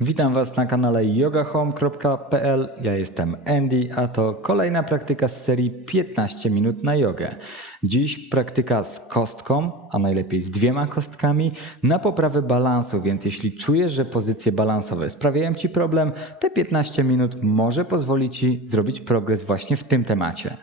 Witam Was na kanale yogahome.pl. Ja jestem Andy, a to kolejna praktyka z serii 15 minut na jogę. Dziś praktyka z kostką, a najlepiej z dwiema kostkami, na poprawę balansu, więc jeśli czujesz, że pozycje balansowe sprawiają Ci problem, te 15 minut może pozwolić Ci zrobić progres właśnie w tym temacie.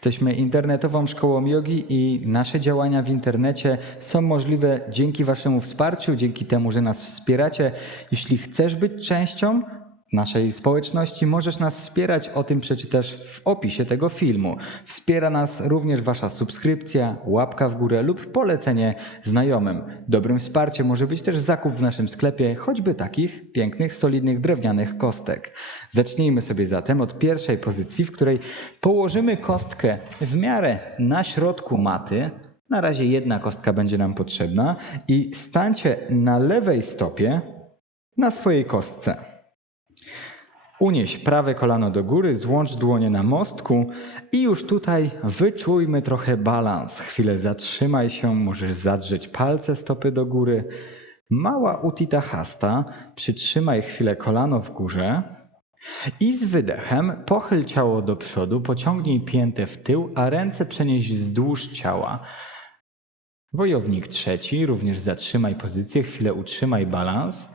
Jesteśmy internetową szkołą jogi i nasze działania w internecie są możliwe dzięki Waszemu wsparciu, dzięki temu, że nas wspieracie. Jeśli chcesz być częścią naszej społeczności, możesz nas wspierać. O tym przeczytasz w opisie tego filmu. Wspiera nas również Wasza subskrypcja, łapka w górę lub polecenie znajomym. Dobrym wsparciem może być też zakup w naszym sklepie choćby takich pięknych, solidnych, drewnianych kostek. Zacznijmy sobie zatem od pierwszej pozycji, w której położymy kostkę w miarę na środku maty. Na razie jedna kostka będzie nam potrzebna i stańcie na lewej stopie na swojej kostce. Unieś prawe kolano do góry, złącz dłonie na mostku i już tutaj wyczujmy trochę balans. Chwilę zatrzymaj się, możesz zadrzeć palce stopy do góry. Mała utita hasta, przytrzymaj chwilę kolano w górze i z wydechem pochyl ciało do przodu, pociągnij piętę w tył, a ręce przenieś wzdłuż ciała. Wojownik trzeci, również zatrzymaj pozycję, chwilę utrzymaj balans.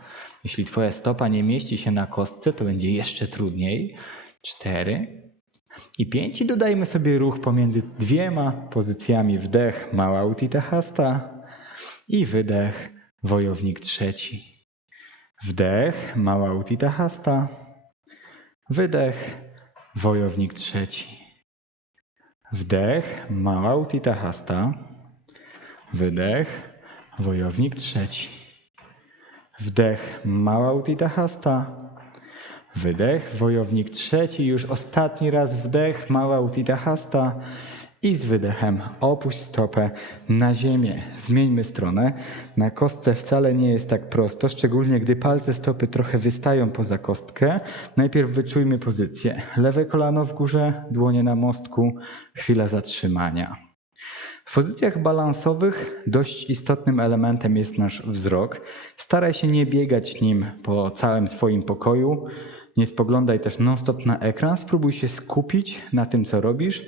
Jeśli twoja stopa nie mieści się na kostce, to będzie jeszcze trudniej. Cztery. I pięć. I dodajmy sobie ruch pomiędzy dwiema pozycjami. Wdech, mała utita hasta i wydech, wojownik trzeci. Wdech, mała utita hasta. Wydech, wojownik trzeci. Wdech, mała utita hasta. Wydech, wojownik trzeci. Wdech, mała utita hasta. Wydech, wojownik trzeci, już ostatni raz wdech, mała utita hasta. I z wydechem opuść stopę na ziemię. Zmieńmy stronę. Na kostce wcale nie jest tak prosto, szczególnie gdy palce stopy trochę wystają poza kostkę. Najpierw wyczujmy pozycję. Lewe kolano w górze, dłonie na mostku, chwila zatrzymania. W pozycjach balansowych dość istotnym elementem jest nasz wzrok. Staraj się nie biegać nim po całym swoim pokoju. Nie spoglądaj też non-stop na ekran. Spróbuj się skupić na tym, co robisz,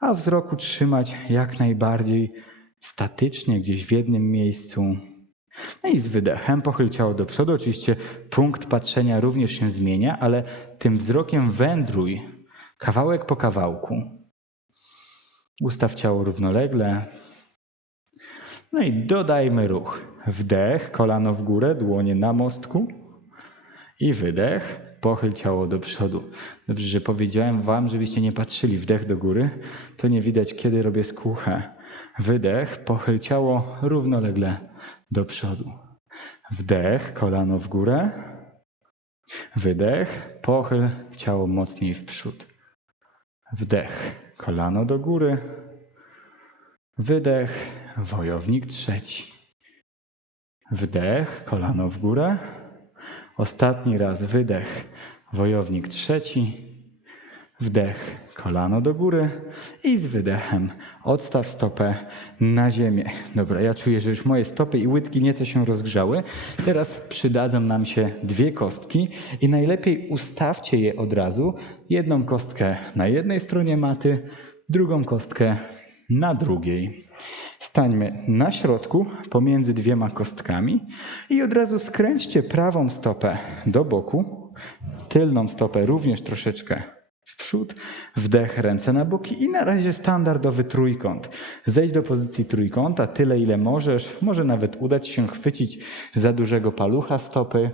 a wzroku trzymać jak najbardziej statycznie, gdzieś w jednym miejscu. No i z wydechem pochyl ciało do przodu. Oczywiście punkt patrzenia również się zmienia, ale tym wzrokiem wędruj kawałek po kawałku. Ustaw ciało równolegle. No i dodajmy ruch. Wdech, kolano w górę, dłonie na mostku. I wydech, pochyl ciało do przodu. Dobrze, że powiedziałem wam, żebyście nie patrzyli wdech do góry. To nie widać, kiedy robię skłuchę. Wydech, pochyl ciało równolegle do przodu. Wdech, kolano w górę. Wydech, pochyl ciało mocniej w przód. Wdech, kolano do góry. Wydech, wojownik trzeci. Wdech, kolano w górę. Ostatni raz wydech, wojownik trzeci. Wdech, kolano do góry i z wydechem odstaw stopę na ziemię. Dobra, ja czuję, że już moje stopy i łydki nieco się rozgrzały. Teraz przydadzą nam się dwie kostki i najlepiej ustawcie je od razu. Jedną kostkę na jednej stronie maty, drugą kostkę na drugiej. Stańmy na środku pomiędzy dwiema kostkami i od razu skręćcie prawą stopę do boku, tylną stopę również troszeczkę w przód, wdech, ręce na boki i na razie standardowy trójkąt. Zejdź do pozycji trójkąta tyle, ile możesz. Może nawet udać się chwycić za dużego palucha stopy.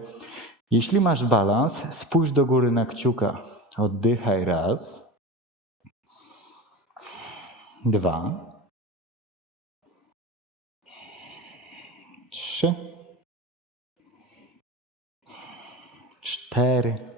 Jeśli masz balans, spójrz do góry na kciuka. Oddychaj raz. Dwa. Trzy. Cztery.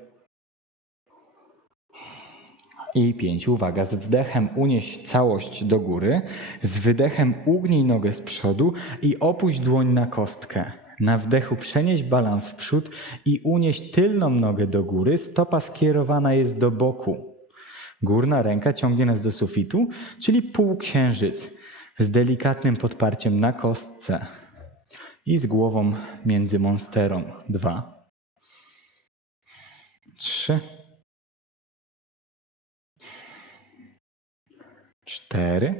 I pięć. Uwaga, z wdechem unieś całość do góry, z wydechem ugnij nogę z przodu i opuść dłoń na kostkę. Na wdechu przenieś balans w przód i unieś tylną nogę do góry. Stopa skierowana jest do boku. Górna ręka ciągnie nas do sufitu, czyli półksiężyc z delikatnym podparciem na kostce i z głową między monsterą. Dwa, trzy, cztery.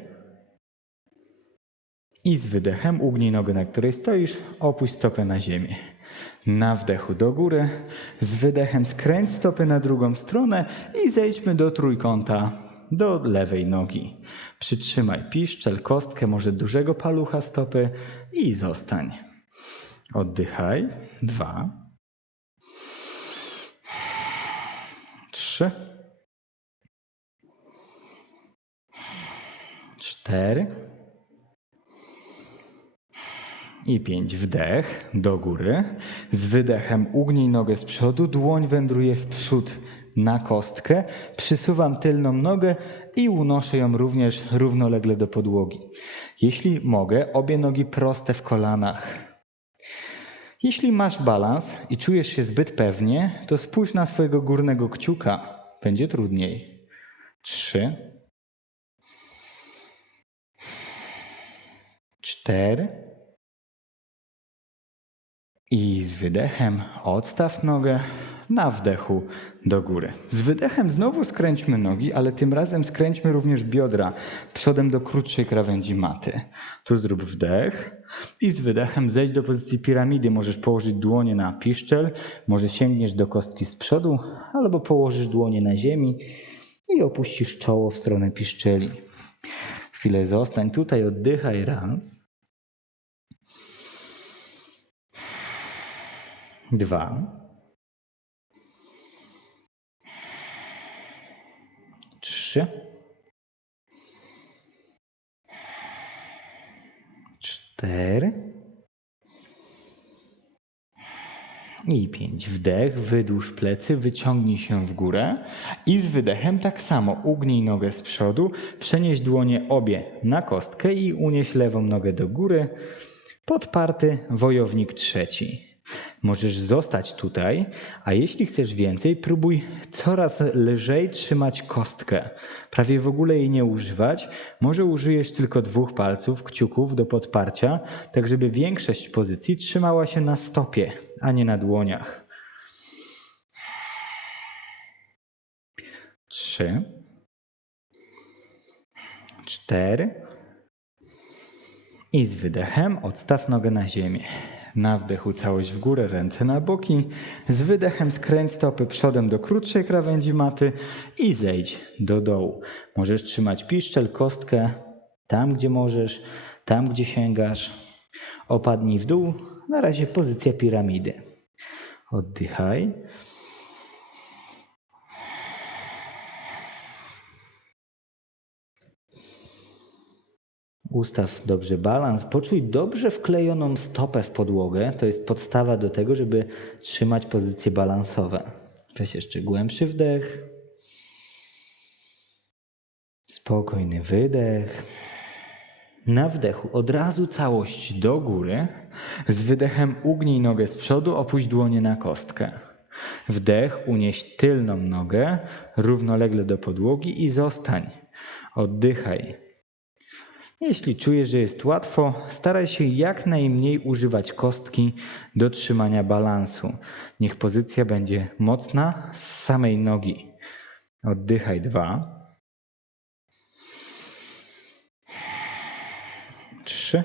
I z wydechem ugnij nogę, na której stoisz, opuść stopę na ziemię. Na wdechu do góry, z wydechem skręć stopy na drugą stronę i zejdźmy do trójkąta, do lewej nogi. Przytrzymaj piszczel, kostkę, może dużego palucha stopy i zostań. Oddychaj. Dwa. Trzy. Cztery. I pięć. Wdech do góry. Z wydechem ugnij nogę z przodu, dłoń wędruje w przód na kostkę. Przysuwam tylną nogę i unoszę ją również równolegle do podłogi. Jeśli mogę, obie nogi proste w kolanach. Jeśli masz balans i czujesz się zbyt pewnie, to spójrz na swojego górnego kciuka. Będzie trudniej. Trzy. Cztery. I z wydechem odstaw nogę na wdechu do góry. Z wydechem znowu skręćmy nogi, ale tym razem skręćmy również biodra przodem do krótszej krawędzi maty. Tu zrób wdech i z wydechem zejdź do pozycji piramidy. Możesz położyć dłonie na piszczel, może sięgniesz do kostki z przodu, albo położysz dłonie na ziemi i opuścisz czoło w stronę piszczeli. Chwilę zostań tutaj, oddychaj raz. Dwa. Trzy. Cztery. I pięć. Wdech, wydłuż plecy, wyciągnij się w górę. I z wydechem tak samo. Ugnij nogę z przodu, przenieś dłonie obie na kostkę i unieś lewą nogę do góry. Podparty wojownik trzeci. Możesz zostać tutaj, a jeśli chcesz więcej, próbuj coraz lżej trzymać kostkę. Prawie w ogóle jej nie używać. Może użyjesz tylko dwóch palców, kciuków do podparcia, tak żeby większość pozycji trzymała się na stopie, a nie na dłoniach. Trzy. Cztery. I z wydechem odstaw nogę na ziemię. Na wdechu całość w górę, ręce na boki. Z wydechem skręć stopy przodem do krótszej krawędzi maty i zejdź do dołu. Możesz trzymać piszczel, kostkę tam, gdzie możesz, tam, gdzie sięgasz. Opadnij w dół. Na razie pozycja piramidy. Oddychaj. Ustaw dobrze balans, poczuj dobrze wklejoną stopę w podłogę. To jest podstawa do tego, żeby trzymać pozycje balansowe. Weź jeszcze głębszy wdech. Spokojny wydech. Na wdechu od razu całość do góry. Z wydechem ugnij nogę z przodu, opuść dłonie na kostkę. Wdech, unieś tylną nogę równolegle do podłogi i zostań. Oddychaj. Jeśli czujesz, że jest łatwo, staraj się jak najmniej używać kostki do trzymania balansu. Niech pozycja będzie mocna z samej nogi. Oddychaj dwa. Trzy.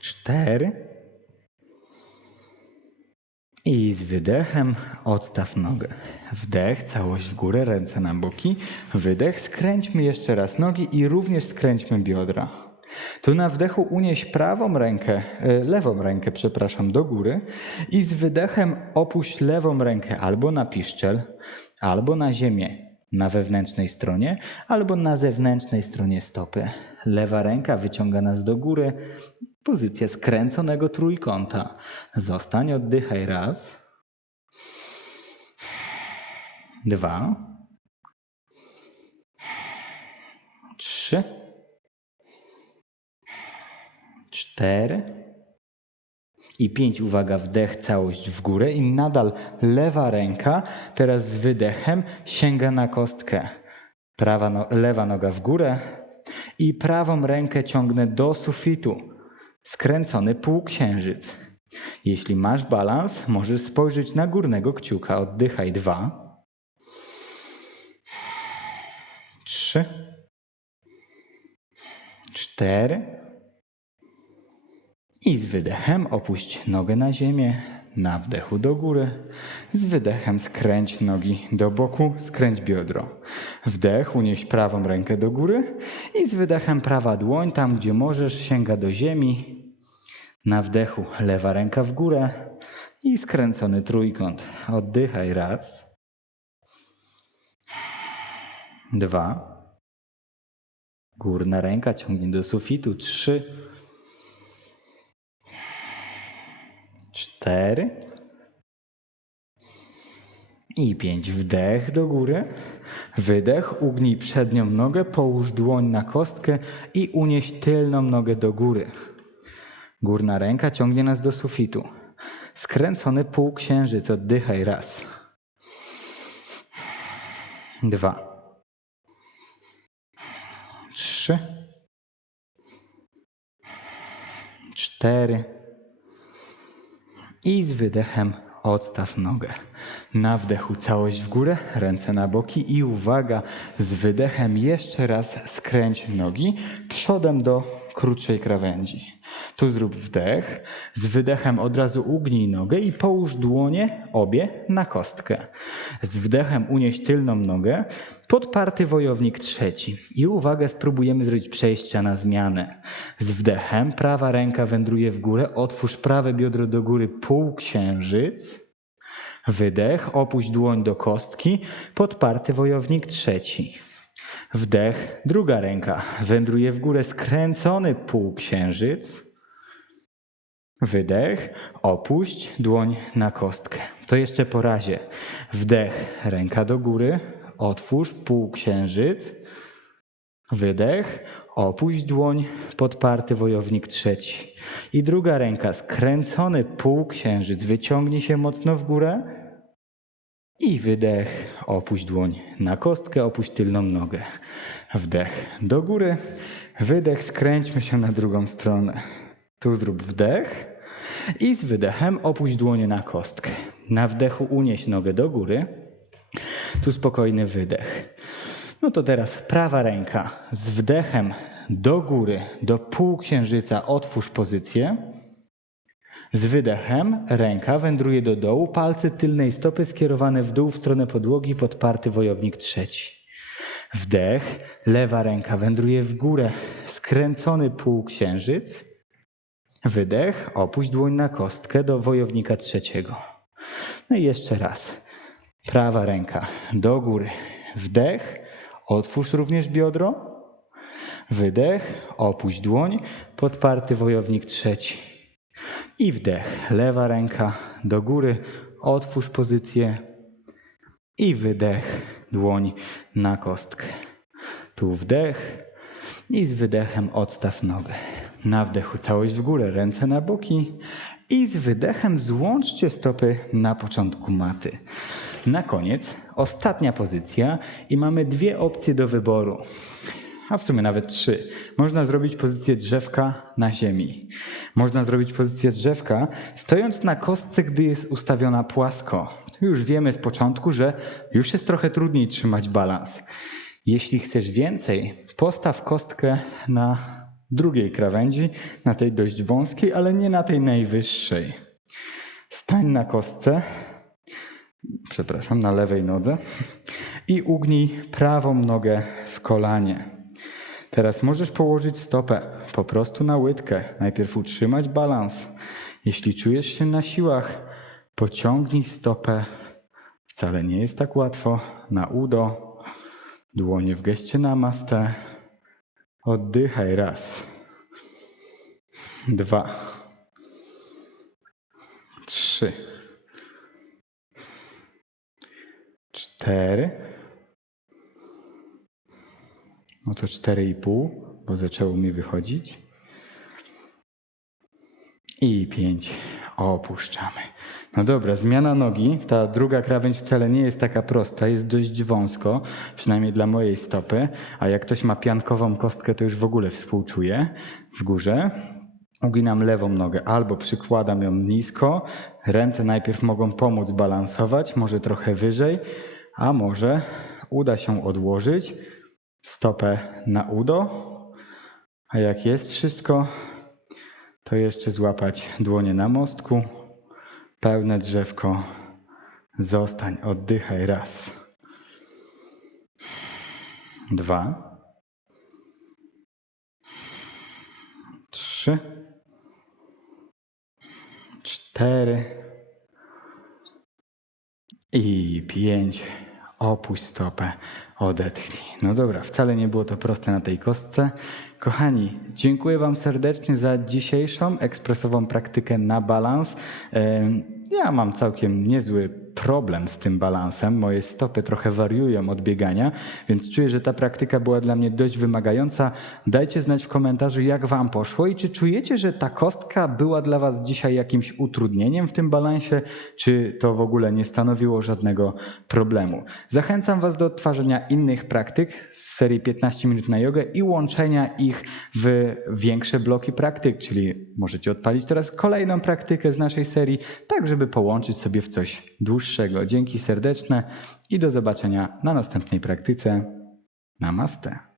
Cztery. I z wydechem odstaw nogę. Wdech, całość w górę, ręce na boki. Wydech, skręćmy jeszcze raz nogi i również skręćmy biodra. Tu na wdechu unieś prawą rękę, e, lewą rękę, przepraszam, do góry i z wydechem opuść lewą rękę albo na piszczel, albo na ziemię na wewnętrznej stronie, albo na zewnętrznej stronie stopy. Lewa ręka wyciąga nas do góry, Pozycja skręconego trójkąta. Zostań, oddychaj raz. Dwa. Trzy. cztery i pięć. Uwaga, wdech, całość w górę i nadal lewa ręka teraz z wydechem sięga na kostkę. Prawa no, lewa noga w górę i prawą rękę ciągnę do sufitu. Skręcony półksiężyc. Jeśli masz balans, możesz spojrzeć na górnego kciuka. Oddychaj. Dwa. Trzy. Cztery. I z wydechem opuść nogę na ziemię. Na wdechu do góry. Z wydechem skręć nogi do boku, skręć biodro. Wdech, unieś prawą rękę do góry i z wydechem prawa dłoń tam, gdzie możesz, sięga do ziemi. Na wdechu lewa ręka w górę i skręcony trójkąt. Oddychaj raz. Dwa. Górna ręka ciągnie do sufitu. Trzy. Cztery. I pięć. Wdech do góry. Wydech. Ugnij przednią nogę, połóż dłoń na kostkę i unieś tylną nogę do góry. Górna ręka ciągnie nas do sufitu. Skręcony półksiężyc. Oddychaj raz. Dwa. Trzy. Cztery. I z wydechem odstaw nogę. Na wdechu całość w górę, ręce na boki i uwaga, z wydechem jeszcze raz skręć nogi przodem do krótszej krawędzi. Tu zrób wdech, z wydechem od razu ugnij nogę i połóż dłonie obie na kostkę. Z wdechem unieś tylną nogę, podparty wojownik trzeci. I uwaga, spróbujemy zrobić przejścia na zmianę. Z wdechem prawa ręka wędruje w górę, otwórz prawe biodro do góry, półksiężyc. Wydech, opuść dłoń do kostki, podparty wojownik trzeci. Wdech, druga ręka wędruje w górę, skręcony półksiężyc. Wydech, opuść dłoń na kostkę. To jeszcze po razie. Wdech, ręka do góry, otwórz półksiężyc. Wydech, opuść dłoń, podparty wojownik trzeci. I druga ręka, skręcony półksiężyc, wyciągnij się mocno w górę. I wydech, opuść dłoń na kostkę, opuść tylną nogę. Wdech do góry, wydech, skręćmy się na drugą stronę. Tu zrób wdech i z wydechem opuść dłonie na kostkę. Na wdechu unieś nogę do góry. Tu spokojny wydech. No to teraz prawa ręka z wdechem do góry, do półksiężyca otwórz pozycję. Z wydechem ręka wędruje do dołu, palce tylnej stopy skierowane w dół w stronę podłogi, podparty wojownik trzeci. Wdech, lewa ręka wędruje w górę, skręcony półksiężyc. Wydech, opuść dłoń na kostkę do wojownika trzeciego. No i jeszcze raz. Prawa ręka do góry. Wdech, otwórz również biodro. Wydech, opuść dłoń, podparty wojownik trzeci. I wdech, lewa ręka do góry, otwórz pozycję. I wydech, dłoń na kostkę. Tu wdech i z wydechem odstaw nogę. Na wdechu całość w górę, ręce na boki. I z wydechem złączcie stopy na początku maty. Na koniec ostatnia pozycja i mamy dwie opcje do wyboru a w sumie nawet trzy. Można zrobić pozycję drzewka na ziemi. Można zrobić pozycję drzewka stojąc na kostce, gdy jest ustawiona płasko. Już wiemy z początku, że już jest trochę trudniej trzymać balans. Jeśli chcesz więcej, postaw kostkę na drugiej krawędzi, na tej dość wąskiej, ale nie na tej najwyższej. Stań na kostce, przepraszam, na lewej nodze i ugnij prawą nogę w kolanie. Teraz możesz położyć stopę po prostu na łydkę. Najpierw utrzymać balans. Jeśli czujesz się na siłach, pociągnij stopę. Wcale nie jest tak łatwo. Na udo, dłonie w geście namaste. Oddychaj raz, dwa, trzy, cztery. No to cztery i pół, bo zaczęło mi wychodzić. I pięć. Opuszczamy. No dobra, zmiana nogi. Ta druga krawędź wcale nie jest taka prosta, jest dość wąsko, przynajmniej dla mojej stopy. A jak ktoś ma piankową kostkę, to już w ogóle współczuję. W górze. Uginam lewą nogę albo przykładam ją nisko. Ręce najpierw mogą pomóc balansować, może trochę wyżej, a może uda się odłożyć stopę na udo. A jak jest wszystko, to jeszcze złapać dłonie na mostku. Pełne drzewko. Zostań, oddychaj raz. Dwa. Trzy. Cztery. I pięć. Opuść stopę, odetchnij. No dobra, wcale nie było to proste na tej kostce. Kochani, dziękuję Wam serdecznie za dzisiejszą ekspresową praktykę na balans. Ja mam całkiem niezły problem z tym balansem. Moje stopy trochę wariują od biegania, więc czuję, że ta praktyka była dla mnie dość wymagająca. Dajcie znać w komentarzu, jak Wam poszło i czy czujecie, że ta kostka była dla Was dzisiaj jakimś utrudnieniem w tym balansie, czy to w ogóle nie stanowiło żadnego problemu. Zachęcam Was do odtwarzania innych praktyk z serii 15 minut na jogę i łączenia ich w większe bloki praktyk, czyli możecie odpalić teraz kolejną praktykę z naszej serii, tak żeby połączyć sobie w coś dłuższego. Dzięki serdeczne i do zobaczenia na następnej praktyce. Namaste.